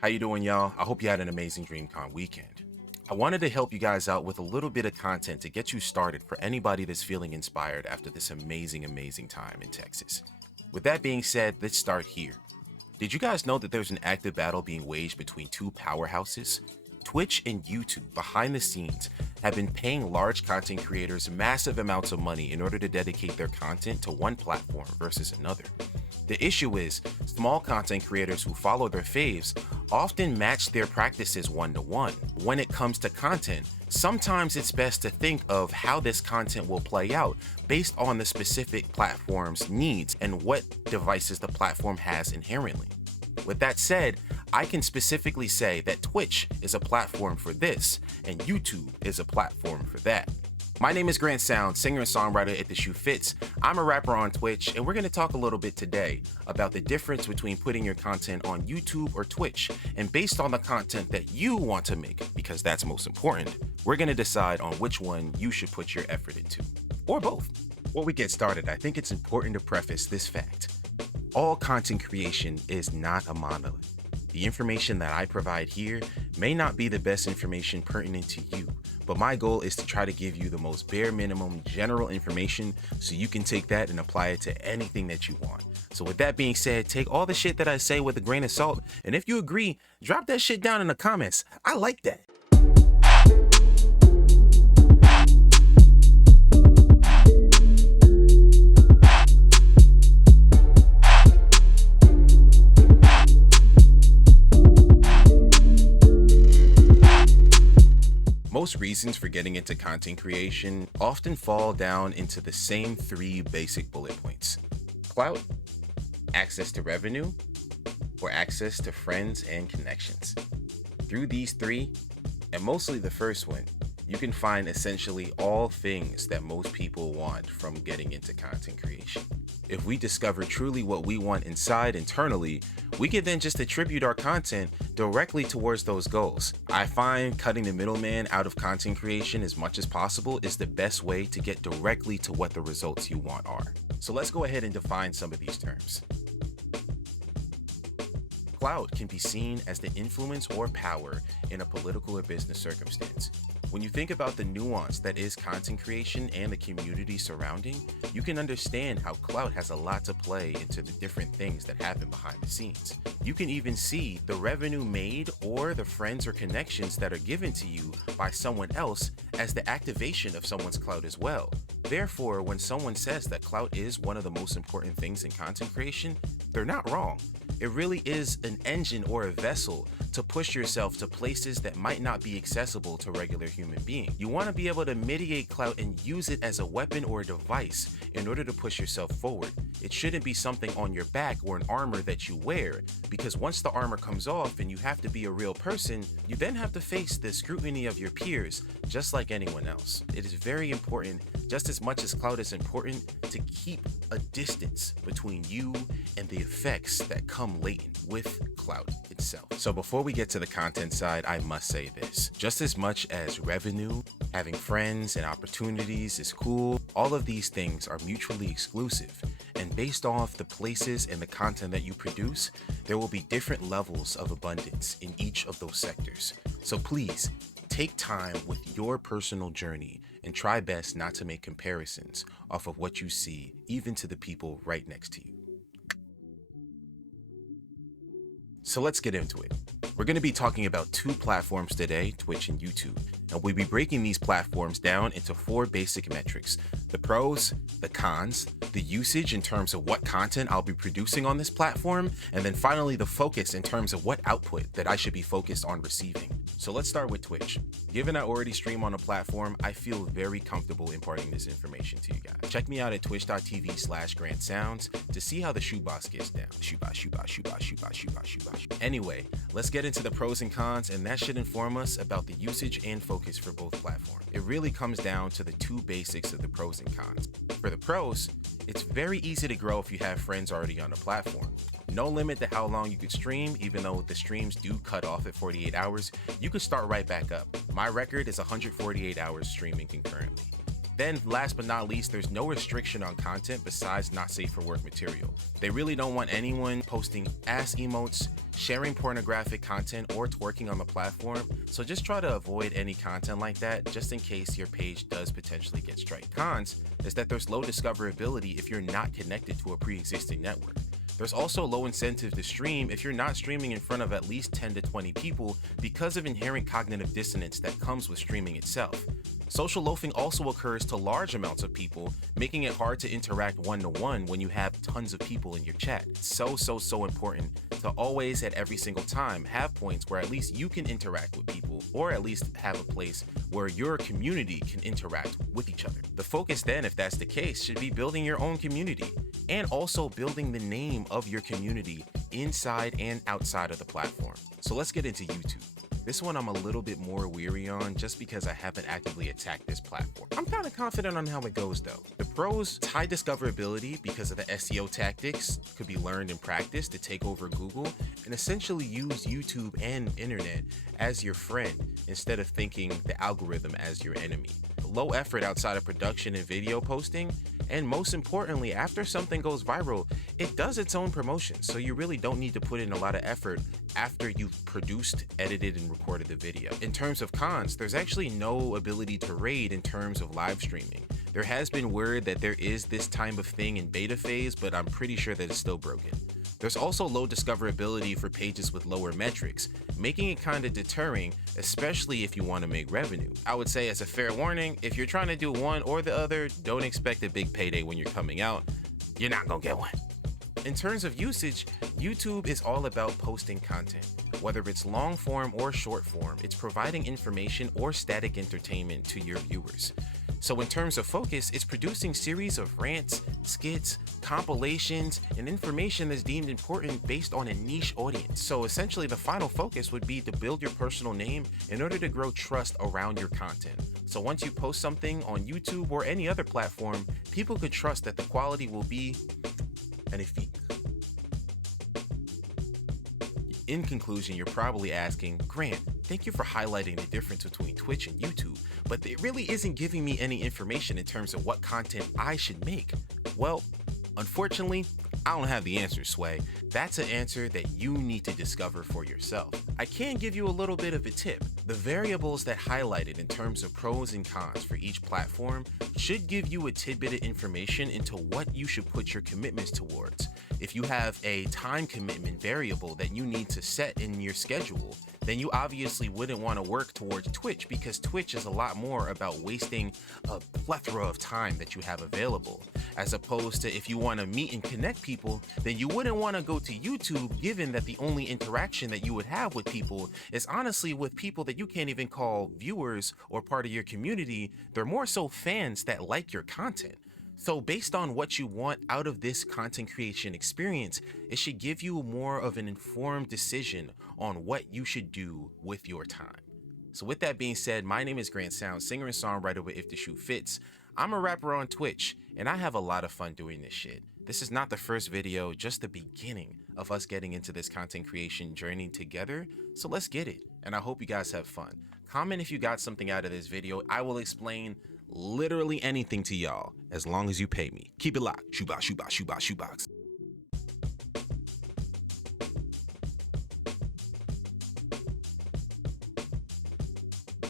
How you doing, y'all? I hope you had an amazing DreamCon weekend. I wanted to help you guys out with a little bit of content to get you started for anybody that's feeling inspired after this amazing time in Texas. With that being said, let's start here. Did you guys know that there's an active battle being waged between two powerhouses? Twitch and YouTube, behind the scenes, have been paying large content creators massive amounts of money in order to dedicate their content to one platform versus another. The issue is, small content creators who follow their faves often match their practices one-to-one. When it comes to content, sometimes it's best to think of how this content will play out based on the specific platform's needs and what devices the platform has inherently. With that said, I can specifically say that Twitch is a platform for this, and YouTube is a platform for that. My name is GrantSounds, singer and songwriter at The Shoe Fits. I'm a rapper on Twitch, and we're going to talk a little bit today about the difference between putting your content on YouTube or Twitch, and based on the content that you want to make, because that's most important, we're going to decide on which one you should put your effort into, or both. Before we get started, I think it's important to preface this fact. All content creation is not a monolith. The information that I provide here may not be the best information pertinent to you, but my goal is to try to give you the most bare minimum general information so you can take that and apply it to anything that you want. So with that being said, take all the shit that I say with a grain of salt, and if you agree, drop that shit down in the comments. I like that. Most reasons for getting into content creation often fall down into the same three basic bullet points: clout, access to revenue, or access to friends and connections. Through these three, and mostly the first one, you can find essentially all things that most people want from getting into content creation. If we discover truly what we want inside internally, we can then just attribute our content directly towards those goals. I find cutting the middleman out of content creation as much as possible is the best way to get directly to what the results you want are. So let's go ahead and define some of these terms. Clout can be seen as the influence or power in a political or business circumstance. When you think about the nuance that is content creation and the community surrounding, you can understand how clout has a lot to play into the different things that happen behind the scenes. You can even see the revenue made or the friends or connections that are given to you by someone else as the activation of someone's clout as well. Therefore, when someone says that clout is one of the most important things in content creation, they're not wrong. It really is an engine or a vessel to push yourself to places that might not be accessible to regular human beings. You want to be able to mitigate clout and use it as a weapon or a device in order to push yourself forward. It shouldn't be something on your back or an armor that you wear, because once the armor comes off and you have to be a real person, you then have to face the scrutiny of your peers, just like anyone else. It is very important, just as much as clout is important, to keep a distance between you and the effects that come latent with clout itself. So before we get to the content side, I must say this. Just as much as revenue, having friends and opportunities is cool, all of these things are mutually exclusive. And based off the places and the content that you produce, there will be different levels of abundance in each of those sectors. So please, take time with your personal journey and try best not to make comparisons off of what you see, even to the people right next to you. So let's get into it. We're going to be talking about two platforms today, Twitch and YouTube, and we'll be breaking these platforms down into four basic metrics: the pros, the cons, the usage in terms of what content I'll be producing on this platform, and then finally the focus in terms of what output that I should be focused on receiving. So let's start with Twitch. Given I already stream on a platform, I feel very comfortable imparting this information to you guys. Check me out at twitch.tv/GrantSounds to see how the ShoeBox gets down. ShoeBox. Anyway, let's get into the pros and cons, and that should inform us about the usage and focus for both platforms. It really comes down to the two basics of the pros and cons. For the pros, it's very easy to grow if you have friends already on the platform. No limit to how long you could stream, even though the streams do cut off at 48 hours, you could start right back up. My record is 148 hours streaming concurrently. Then last but not least, there's no restriction on content besides not safe for work material. They really don't want anyone posting ass emotes, sharing pornographic content, or twerking on the platform, so just try to avoid any content like that just in case your page does potentially get striked. Cons is that there's low discoverability if you're not connected to a pre-existing network. There's also low incentive to stream if you're not streaming in front of at least 10 to 20 people because of inherent cognitive dissonance that comes with streaming itself. Social loafing also occurs to large amounts of people, making it hard to interact one-to-one when you have tons of people in your chat. It's so important to always, at every single time, have points where at least you can interact with people, or at least have a place where your community can interact with each other. The focus then, if that's the case, should be building your own community, and also building the name of your community inside and outside of the platform. So let's get into YouTube. This one I'm a little bit more weary on just because I haven't actively attacked this platform. I'm kind of confident on how it goes though. The pros, high discoverability because of the SEO tactics, could be learned and practiced to take over Google and essentially use YouTube and internet as your friend instead of thinking the algorithm as your enemy. Low effort outside of production and video posting, and most importantly, after something goes viral, it does its own promotion, so you really don't need to put in a lot of effort after you've produced, edited, and recorded the video. In terms of cons, there's actually no ability to raid in terms of live streaming. There has been word that there is this type of thing in beta phase, but I'm pretty sure that it's still broken. There's also low discoverability for pages with lower metrics, making it kind of deterring, especially if you want to make revenue. I would say as a fair warning, if you're trying to do one or the other, don't expect a big payday when you're coming out. You're not gonna get one. In terms of usage, YouTube is all about posting content. Whether it's long form or short form, it's providing information or static entertainment to your viewers. So in terms of focus, it's producing series of rants, skits, compilations, and information that's deemed important based on a niche audience. So essentially the final focus would be to build your personal name in order to grow trust around your content. So once you post something on YouTube or any other platform, people could trust that the quality will be magnifique. In conclusion, you're probably asking, Grant, thank you for highlighting the difference between Twitch and YouTube, but it really isn't giving me any information in terms of what content I should make. Well, unfortunately, I don't have the answer, Sway. That's an answer that you need to discover for yourself. I can give you a little bit of a tip. The variables that highlighted in terms of pros and cons for each platform should give you a tidbit of information into what you should put your commitments towards. If you have a time commitment variable that you need to set in your schedule, then you obviously wouldn't want to work towards Twitch, because Twitch is a lot more about wasting a plethora of time that you have available. As opposed to if you want to meet and connect people, then you wouldn't want to go to YouTube, given that the only interaction that you would have with people is honestly with people that you can't even call viewers or part of your community. They're more so fans that like your content. So based on what you want out of this content creation experience, it should give you more of an informed decision on what you should do with your time. So with that being said, my name is GrantSounds, singer and songwriter with If the Shoe Fits. I'm a rapper on Twitch, and I have a lot of fun doing this shit. This is not the first video, just the beginning of us getting into this content creation journey together. So let's get it, and I hope you guys have fun. Comment if you got something out of this video. I will explain literally anything to y'all as long as you pay me. Keep it locked. ShoeBox, ShoeBox, ShoeBox, ShoeBox.